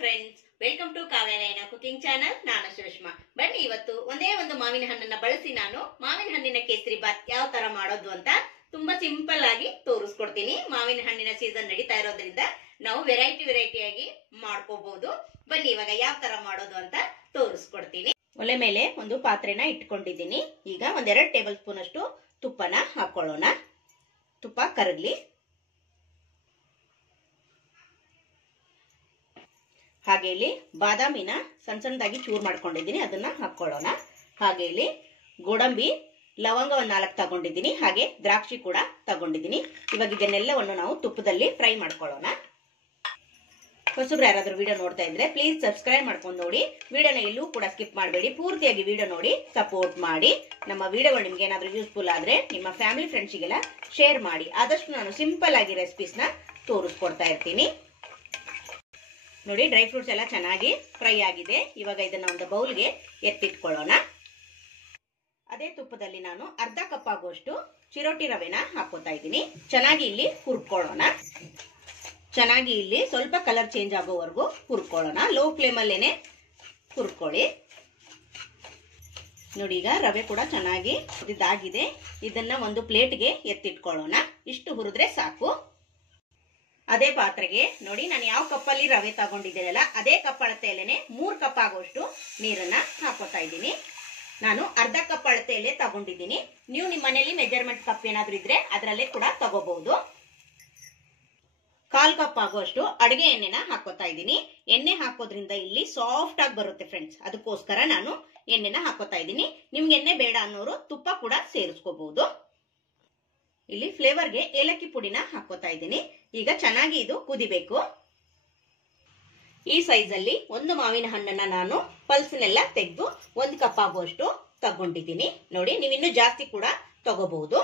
Friends, welcome to Kavyanayana cooking channel. ನಾನು ಸುಷ್ಮಾ. ಬನ್ನಿ ಇವತ್ತು ಒಂದೇ ಒಂದು ಮಾವಿನ ಹಣ್ಣನ್ನ ಬಳಸಿ ನಾನು ಮಾವಿನ ಹಣ್ಣಿನ ಕೇಸರಿ ಬಾತ್ ಯಾವ ತರ ಮಾಡೋದು ಅಂತ ತುಂಬಾ ಸಿಂಪಲ್ ಆಗಿ ತೋರಿಸ್ಕೊಡ್ತೀನಿ. ಮಾವಿನ ಹಣ್ಣಿನ ಸೀಸನ್ ನಡೀತಾ ಇರೋದ್ರಿಂದ ನಾವು ವೆರೈಟಿ ಆಗಿ ಮಾಡ್ಕೋಬಹುದು. ಬನ್ನಿ ಇವಾಗ ಯಾವ ತರ ಮಾಡೋದು ಅಂತ ತೋರಿಸ್ಕೊಡ್ತೀನಿ. ಒಲೆ ಮೇಲೆ ಒಂದು ಪಾತ್ರೆನ ಇಟ್ಕೊಂಡಿದ್ದೀನಿ. ಈಗ 1-2 ಟೇಬಲ್ ಸ್ಪೂನ್ ಅಷ್ಟು ತುಪ್ಪನ ಹಾಕೊಳ್ಳೋಣ. ತುಪ್ಪ ಕರಗ್ಲಿ. ಹಾಗೆ ಇಲ್ಲಿ ಬಾದಾಮಿನ ಸಣ್ಣದಾಗಿ ಚೂರ್ ಮಾಡ್ಕೊಂಡಿದ್ದೀನಿ, ಅದನ್ನ ಹಾಕೊಳ್ಳೋಣ. ಹಾಗೆ ಇಲ್ಲಿ ಗೋಡಂಬಿ ಲವಂಗ 4 ತಗೊಂಡಿದ್ದೀನಿ, ಹಾಗೆ ದ್ರಾಕ್ಷಿ ಕೂಡ ತಗೊಂಡಿದ್ದೀನಿ. ಇವಾಗ ಇದನ್ನೆಲ್ಲವನ್ನು ನಾವು ತುಪ್ಪದಲ್ಲಿ ಫ್ರೈ ಮಾಡ್ಕೊಳ್ಳೋಣ. ಹೊಸಬ್ರು ಯಾರಾದ್ರೂ ವಿಡಿಯೋ ನೋಡ್ತಾ ಇದ್ರೆ ಪ್ಲೀಸ್ ಸಬ್ಸ್ಕ್ರೈಬ್ ಮಾಡ್ಕೊಂಡು ನೋಡಿ. ವಿಡಿಯೋನ ಎಲ್ಲೂ ಕೂಡ ಸ್ಕಿಪ್ ಮಾಡಬೇಡಿ, ಪೂರ್ತಿಯಾಗಿ ವಿಡಿಯೋ ನೋಡಿ ಸಪೋರ್ಟ್ ಮಾಡಿ. ನಮ್ಮ ವಿಡಿಯೋಗಳು ನಿಮ್ಗೆ ಏನಾದ್ರೂ ಯೂಸ್ಫುಲ್ ಆದ್ರೆ ನಿಮ್ಮ ಫ್ಯಾಮಿಲಿ ಫ್ರೆಂಡ್ಸ್ಗೆಲ್ಲ ಶೇರ್ ಮಾಡಿ. ಆದಷ್ಟು ನಾನು ಸಿಂಪಲ್ ಆಗಿ ರೆಸಿಪೀಸ್ ನ ತೋರಿಸ್ಕೊಡ್ತಾ ಇರ್ತೀನಿ. ನೋಡಿ, ಡ್ರೈ ಫ್ರೂಟ್ಸ್ ಎಲ್ಲ ಚೆನ್ನಾಗಿ ಫ್ರೈ ಆಗಿದೆ. ಇವಾಗ ಇದನ್ನ ಒಂದು ಬೌಲ್ಗೆ ಎತ್ತಿಟ್ಕೊಳ್ಳೋಣ. ಅದೇ ತುಪ್ಪದಲ್ಲಿ ನಾನು ಅರ್ಧ ಕಪ್ ಆಗುವಷ್ಟು ಚಿರೋಟಿ ರವೆನ ಹಾಕೋತಾ ಇದ್ದೀನಿ. ಚೆನ್ನಾಗಿ ಇಲ್ಲಿ ಹುರ್ಕೊಳ್ಳೋಣ. ಚೆನ್ನಾಗಿ ಇಲ್ಲಿ ಸ್ವಲ್ಪ ಕಲರ್ ಚೇಂಜ್ ಆಗೋವರೆಗೂ ಹುರ್ಕೊಳ್ಳೋಣ. ಲೋ ಫ್ಲೇಮ್ ಅಲ್ಲೇನೆ ಹುರ್ಕೊಳ್ಳಿ. ನೋಡಿ, ಈಗ ರವೆ ಕೂಡ ಚೆನ್ನಾಗಿ ಇದಾಗಿದೆ. ಇದನ್ನ ಒಂದು ಪ್ಲೇಟ್ಗೆ ಎತ್ತಿಟ್ಕೊಳ್ಳೋಣ. ಇಷ್ಟು ಹುರಿದ್ರೆ ಸಾಕು. ಅದೇ ಪಾತ್ರೆಗೆ ನೋಡಿ, ನಾನು ಯಾವ ಕಪ್ಪಲ್ಲಿ ರವೆ ತಗೊಂಡಿದ್ದೀನಲ್ಲ ಅದೇ ಕಪ್ ಅಳತೆಯಲ್ಲೇನೆ 3 ಕಪ್ ಆಗುವಷ್ಟು ನೀರನ್ನ ಹಾಕೋತಾ ಇದ್ದೀನಿ. ನಾನು ಅರ್ಧ ಕಪ್ ಅಳತೆಯಲ್ಲೇ ತಗೊಂಡಿದ್ದೀನಿ. ನೀವು ನಿಮ್ಮ ಮನೆಯಲ್ಲಿ ಮೆಜರ್ಮೆಂಟ್ ಕಪ್ ಏನಾದ್ರೂ ಇದ್ರೆ ಅದರಲ್ಲೇ ಕೂಡ ತಗೋಬಹುದು. 1/4 ಕಪ್ ಆಗುವಷ್ಟು ಅಡುಗೆ ಎಣ್ಣೆನ ಹಾಕೋತಾ ಇದ್ದೀನಿ. ಎಣ್ಣೆ ಹಾಕೋದ್ರಿಂದ ಇಲ್ಲಿ ಸಾಫ್ಟ್ ಆಗಿ ಬರುತ್ತೆ ಫ್ರೆಂಡ್ಸ್, ಅದಕ್ಕೋಸ್ಕರ ನಾನು ಎಣ್ಣೆನ ಹಾಕೋತಾ ಇದ್ದೀನಿ. ನಿಮ್ಗೆ ಎಣ್ಣೆ ಬೇಡ ಅನ್ನೋರು ತುಪ್ಪ ಕೂಡ ಸೇರಿಸ್ಕೋಬಹುದು. ಇಲ್ಲಿ ಫ್ಲೇವರ್ಗೆ ಏಲಕ್ಕಿ ಪುಡಿನ ಹಾಕೋತಾ ಇದ್ದೀನಿ. ಈಗ ಚೆನ್ನಾಗಿ ಇದು ಕುದಿಬೇಕು. ಈ ಸೈಜ್ ಅಲ್ಲಿ ಒಂದು ಮಾವಿನ ಹಣ್ಣನ್ನ ನಾನು ಪಲ್ಸ್ನೆಲ್ಲ ತೆಗೆದು 1 ಕಪ್ ಆಗುವಷ್ಟು ತಗೊಂಡಿದ್ದೀನಿ. ನೋಡಿ, ನೀವು ಇನ್ನೂ ಜಾಸ್ತಿ ಕೂಡ ತಗೋಬಹುದು.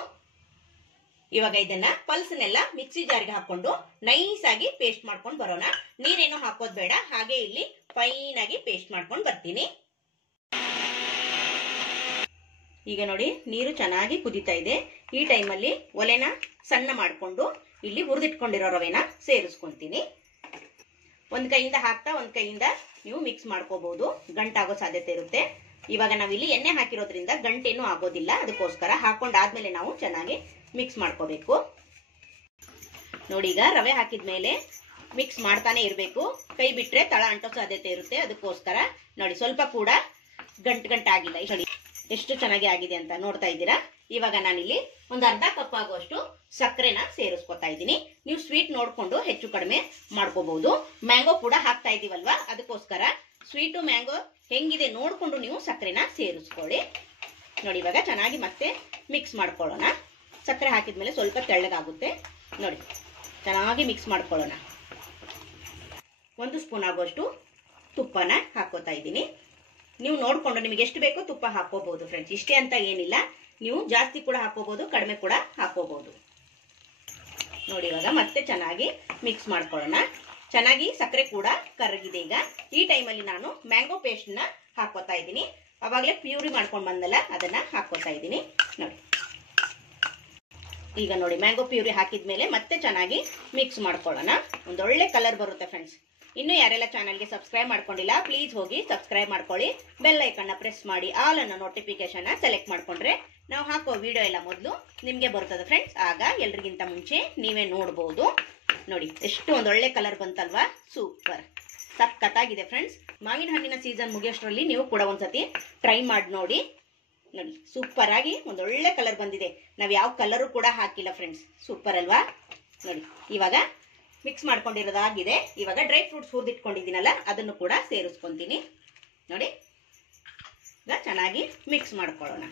ಇವಾಗ ಇದನ್ನ ಪಲ್ಸ್ನೆಲ್ಲ ಮಿಕ್ಸಿ ಜಾರ್ಗೆ ಹಾಕೊಂಡು ನೈಸ್ ಆಗಿ ಪೇಸ್ಟ್ ಮಾಡ್ಕೊಂಡು ಬರೋಣ. ನೀರೇನು ಹಾಕೋದ್ ಬೇಡ, ಹಾಗೆ ಇಲ್ಲಿ ಫೈನ್ ಆಗಿ ಪೇಸ್ಟ್ ಮಾಡ್ಕೊಂಡು ಬರ್ತೀನಿ. ಈಗ ನೋಡಿ, ನೀರು ಚೆನ್ನಾಗಿ ಕುದೀತಾ ಇದೆ. ಈ ಟೈಮಲ್ಲಿ ಒಲೆನ ಸಣ್ಣ ಮಾಡಿಕೊಂಡು ಇಲ್ಲಿ ಹುರಿದಿಟ್ಕೊಂಡಿರೋ ರವೆನ ಸೇರಿಸ್ಕೊಂತೀನಿ. ಒಂದ್ ಕೈಯಿಂದ ಹಾಕ್ತಾ ಒಂದ್ ಕೈಯಿಂದ ನೀವು ಮಿಕ್ಸ್ ಮಾಡ್ಕೋಬಹುದು, ಗಂಟಾಗೋ ಸಾಧ್ಯತೆ ಇರುತ್ತೆ. ಇವಾಗ ನಾವಿಲ್ಲಿ ಎಣ್ಣೆ ಹಾಕಿರೋದ್ರಿಂದ ಗಂಟೇನು ಆಗೋದಿಲ್ಲ, ಅದಕ್ಕೋಸ್ಕರ ಹಾಕೊಂಡಾದ್ಮೇಲೆ ನಾವು ಚೆನ್ನಾಗಿ ಮಿಕ್ಸ್ ಮಾಡ್ಕೋಬೇಕು. ನೋಡಿ, ಈಗ ರವೆ ಹಾಕಿದ್ಮೇಲೆ ಮಿಕ್ಸ್ ಮಾಡ್ತಾನೆ ಇರಬೇಕು. ಕೈ ಬಿಟ್ರೆ ತಳ ಅಂಟೋ ಸಾಧ್ಯತೆ ಇರುತ್ತೆ, ಅದಕ್ಕೋಸ್ಕರ ನೋಡಿ ಸ್ವಲ್ಪ ಕೂಡ ಗಂಟಾಗಿಲ್ಲ. ಎಷ್ಟು ಚೆನ್ನಾಗಿ ಆಗಿದೆ ಅಂತ ನೋಡ್ತಾ ಇದ್ದೀರಾ. ಇವಾಗ ನಾನಿಲ್ಲಿ ಒಂದು ಅರ್ಧ ಕಪ್ ಆಗುವಷ್ಟು ಸಕ್ಕರೆನ ಸೇರಿಸ್ಕೊತಾ ಇದ್ದೀನಿ. ನೀವು ಸ್ವೀಟ್ ನೋಡ್ಕೊಂಡು ಹೆಚ್ಚು ಕಡಿಮೆ ಮಾಡ್ಕೋಬಹುದು. ಮ್ಯಾಂಗೋ ಕೂಡ ಹಾಕ್ತಾ ಇದೀವಲ್ವಾ, ಅದಕ್ಕೋಸ್ಕರ ಸ್ವೀಟು ಮ್ಯಾಂಗೋ ಹೆಂಗಿದೆ ನೋಡ್ಕೊಂಡು ನೀವು ಸಕ್ಕರೆನ ಸೇರಿಸ್ಕೊಳ್ಳಿ. ನೋಡಿ, ಇವಾಗ ಚೆನ್ನಾಗಿ ಮತ್ತೆ ಮಿಕ್ಸ್ ಮಾಡ್ಕೊಳ್ಳೋಣ. ಸಕ್ಕರೆ ಹಾಕಿದ್ಮೇಲೆ ಸ್ವಲ್ಪ ತೆಳ್ಳಗಾಗುತ್ತೆ. ನೋಡಿ, ಚೆನ್ನಾಗಿ ಮಿಕ್ಸ್ ಮಾಡ್ಕೊಳ್ಳೋಣ. 1 ಸ್ಪೂನ್ ಆಗುವಷ್ಟು ತುಪ್ಪನ ಹಾಕೋತಾ ಇದ್ದೀನಿ. ನೀವು ನೋಡ್ಕೊಂಡು ನಿಮಗೆ ಎಷ್ಟು ಬೇಕೋ ತುಪ್ಪ ಹಾಕೋಬಹುದು ಫ್ರೆಂಡ್ಸ್, ಇಷ್ಟೇ ಅಂತ ಏನಿಲ್ಲ. ನೀವು ಜಾಸ್ತಿ ಕೂಡ ಹಾಕೋಬಹುದು, ಕಡಿಮೆ ಕೂಡ ಹಾಕೋಬಹುದು. ನೋಡಿ, ಇವಾಗ ಮತ್ತೆ ಚೆನ್ನಾಗಿ ಮಿಕ್ಸ್ ಮಾಡ್ಕೊಳ್ಳೋಣ. ಚೆನ್ನಾಗಿ ಸಕ್ಕರೆ ಕೂಡ ಕರಗಿದೆ. ಈಗ ಈ ಟೈಮಲ್ಲಿ ನಾನು ಮ್ಯಾಂಗೋ ಪೇಸ್ಟ್ ನ ಹಾಕೋತಾ ಇದ್ದೀನಿ. ಅವಾಗಲೇ ಪ್ಯೂರಿ ಮಾಡ್ಕೊಂಡು ಬಂದಲ್ಲ, ಅದನ್ನ ಹಾಕೋತಾ ಇದ್ದೀನಿ. ನೋಡಿ, ಈಗ ನೋಡಿ ಮ್ಯಾಂಗೋ ಪ್ಯೂರಿ ಹಾಕಿದ್ಮೇಲೆ ಮತ್ತೆ ಚೆನ್ನಾಗಿ ಮಿಕ್ಸ್ ಮಾಡ್ಕೊಳ್ಳೋಣ. ಒಂದೊಳ್ಳೆ ಕಲರ್ ಬರುತ್ತೆ ಫ್ರೆಂಡ್ಸ್. ಇನ್ನು ಯಾರೆಲ್ಲ ಚಾನಲ್ಗೆ ಸಬ್ಸ್ಕ್ರೈಬ್ ಮಾಡ್ಕೊಂಡಿಲ್ಲ ಪ್ಲೀಸ್ ಹೋಗಿ ಸಬ್ಸ್ಕ್ರೈಬ್ ಮಾಡ್ಕೊಳ್ಳಿ. ಬೆಲ್ ಐಕನ್ನ ಪ್ರೆಸ್ ಮಾಡಿ ಆಲ್ ಅನ್ನೋ ನೋಟಿಫಿಕೇಶನ್ ಸೆಲೆಕ್ಟ್ ಮಾಡ್ಕೊಂಡ್ರೆ ನಾವು ಹಾಕೋ ವಿಡಿಯೋ ಎಲ್ಲ ಮೊದಲು ನಿಮ್ಗೆ ಬರ್ತದೆ ಫ್ರೆಂಡ್ಸ್. ಆಗ ಎಲ್ರಿಗಿಂತ ಮುಂಚೆ ನೀವೇ ನೋಡ್ಬೋದು. ನೋಡಿ, ಎಷ್ಟು ಒಂದೊಳ್ಳೆ ಕಲರ್ ಬಂತಲ್ವಾ, ಸೂಪರ್ ಸಖತ್ತಾಗಿದೆ ಫ್ರೆಂಡ್ಸ್. ಮಾವಿನ ಹಣ್ಣಿನ ಸೀಸನ್ ಮುಗಿಯೋಷ್ಟರಲ್ಲಿ ನೀವು ಕೂಡ ಒಂದ್ಸತಿ ಟ್ರೈ ಮಾಡಿ ನೋಡಿ. ನೋಡಿ, ಸೂಪರ್ ಆಗಿ ಒಂದೊಳ್ಳೆ ಕಲರ್ ಬಂದಿದೆ. ನಾವ್ ಯಾವ ಕಲರು ಕೂಡ ಹಾಕಿಲ್ಲ ಫ್ರೆಂಡ್ಸ್, ಸೂಪರ್ ಅಲ್ವಾ. ನೋಡಿ, ಇವಾಗ ಮಿಕ್ಸ್ ಮಾಡ್ಕೊಂಡಿರೋದಾಗಿದೆ. ಇವಾಗ ಡ್ರೈ ಫ್ರೂಟ್ಸ್ ಹುರಿದಿಟ್ಕೊಂಡಿದ್ದೀನಲ್ಲ ಅದನ್ನು ಕೂಡ ಸೇರಿಸ್ಕೊಂತೀನಿ. ನೋಡಿ, ಈಗ ಚೆನ್ನಾಗಿ ಮಿಕ್ಸ್ ಮಾಡ್ಕೊಳ್ಳೋಣ.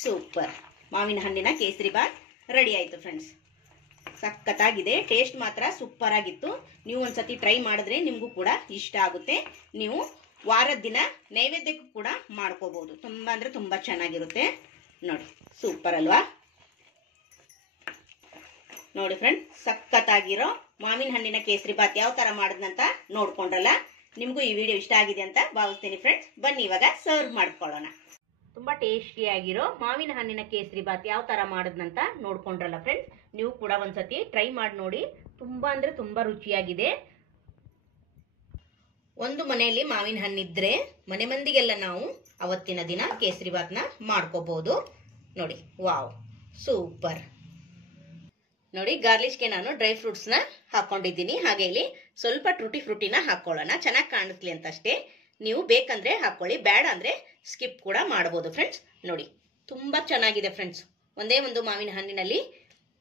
ಸೂಪರ್ ಮಾವಿನ ಹಣ್ಣಿನ ಕೇಸರಿ ಬಾತ್ ರೆಡಿ ಆಯ್ತು ಫ್ರೆಂಡ್ಸ್. ಸಖತ್ತಾಗಿದೆ, ಟೇಸ್ಟ್ ಮಾತ್ರ ಸೂಪರ್ ಆಗಿತ್ತು. ನೀವು ಒಂದ್ಸತಿ ಟ್ರೈ ಮಾಡಿದ್ರೆ ನಿಮಗೂ ಕೂಡ ಇಷ್ಟ ಆಗುತ್ತೆ. ನೀವು ವಾರದ ದಿನ ನೈವೇದ್ಯಕ್ಕೂ ಕೂಡ ಮಾಡ್ಕೋಬಹುದು. ತುಂಬಾ ಅಂದ್ರೆ ತುಂಬಾ ಚೆನ್ನಾಗಿರುತ್ತೆ. ನೋಡಿ, ಸೂಪರ್ ಅಲ್ವಾ. ನೋಡಿ ಫ್ರೆಂಡ್, ಸಖತ್ತಾಗಿರೋ ಮಾವಿನ ಹಣ್ಣಿನ ಕೇಸರಿ ಬಾತ್ ಯಾವ ತರ ಮಾಡಿದ್ನಂತ ನೋಡ್ಕೊಂಡ್ರಲ್ಲ. ನಿಮ್ಗೂ ಈ ವಿಡಿಯೋ ಇಷ್ಟ ಆಗಿದೆ ಅಂತ ಭಾವಿಸ್ತೀನಿ ಫ್ರೆಂಡ್ಸ್. ಬನ್ನಿ ಇವಾಗ ಸರ್ವ್ ಮಾಡ್ಕೊಳ್ಳೋಣ. ತುಂಬಾ ಟೇಸ್ಟಿಯಾಗಿರೋ ಮಾವಿನ ಹಣ್ಣಿನ ಕೇಸರಿ ಬಾತ್ ಯಾವ ತರ ಮಾಡಿದ್ನಂತ ನೋಡ್ಕೊಂಡ್ರಲ್ಲ ಫ್ರೆಂಡ್ಸ್. ನೀವು ಕೂಡ ಒಂದ್ಸತಿ ಟ್ರೈ ಮಾಡಿ ನೋಡಿ. ತುಂಬಾ ಅಂದ್ರೆ ತುಂಬಾ ರುಚಿಯಾಗಿದೆ. ಒಂದು ಮನೆಯಲ್ಲಿ ಮಾವಿನ ಹಣ್ಣಿದ್ರೆ ಮನೆ ಮಂದಿಗೆಲ್ಲ ನಾವು ಅವತ್ತಿನ ದಿನ ಕೇಸರಿ ಬಾತ್ನ ಮಾಡ್ಕೋಬಹುದು. ನೋಡಿ, ವಾವ್, ಸೂಪರ್. ನೋಡಿ, ಗಾರ್ಲಿಷ್ಗೆ ನಾನು ಡ್ರೈ ಫ್ರೂಟ್ಸ್ನ ಹಾಕೊಂಡಿದ್ದೀನಿ. ಹಾಗೆ ಇಲ್ಲಿ ಸ್ವಲ್ಪ ಟೂಟಿ ಫ್ರೂಟಿನ ಹಾಕೊಳ್ಳೋಣ, ಚೆನ್ನಾಗಿ ಕಾಣಿಸ್ಲಿ ಅಂತ ಅಷ್ಟೇ. ನೀವು ಬೇಕಂದ್ರೆ ಹಾಕೊಳ್ಳಿ, ಬೇಡ ಅಂದ್ರೆ ಸ್ಕಿಪ್ ಕೂಡ ಮಾಡಬಹುದು ಫ್ರೆಂಡ್ಸ್. ನೋಡಿ, ತುಂಬಾ ಚೆನ್ನಾಗಿದೆ ಫ್ರೆಂಡ್ಸ್. ಒಂದೇ ಒಂದು ಮಾವಿನ ಹಣ್ಣಿನಲ್ಲಿ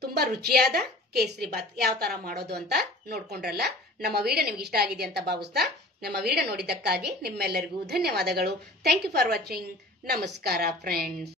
ತುಂಬಾ ರುಚಿಯಾದ ಕೇಸರಿ ಬಾತ್ ಯಾವ ತರ ಮಾಡೋದು ಅಂತ ನೋಡ್ಕೊಂಡ್ರಲ್ಲ. ನಮ್ಮ ವಿಡಿಯೋ ನಿಮ್ಗೆ ಇಷ್ಟ ಆಗಿದೆ ಅಂತ ಭಾವಿಸ್ತಾ ನಮ್ಮ ವಿಡಿಯೋ ನೋಡಿದ್ದಕ್ಕಾಗಿ ನಿಮ್ಮೆಲ್ಲರಿಗೂ ಧನ್ಯವಾದಗಳು. Thank you for watching. ನಮಸ್ಕಾರ ಫ್ರೆಂಡ್ಸ್.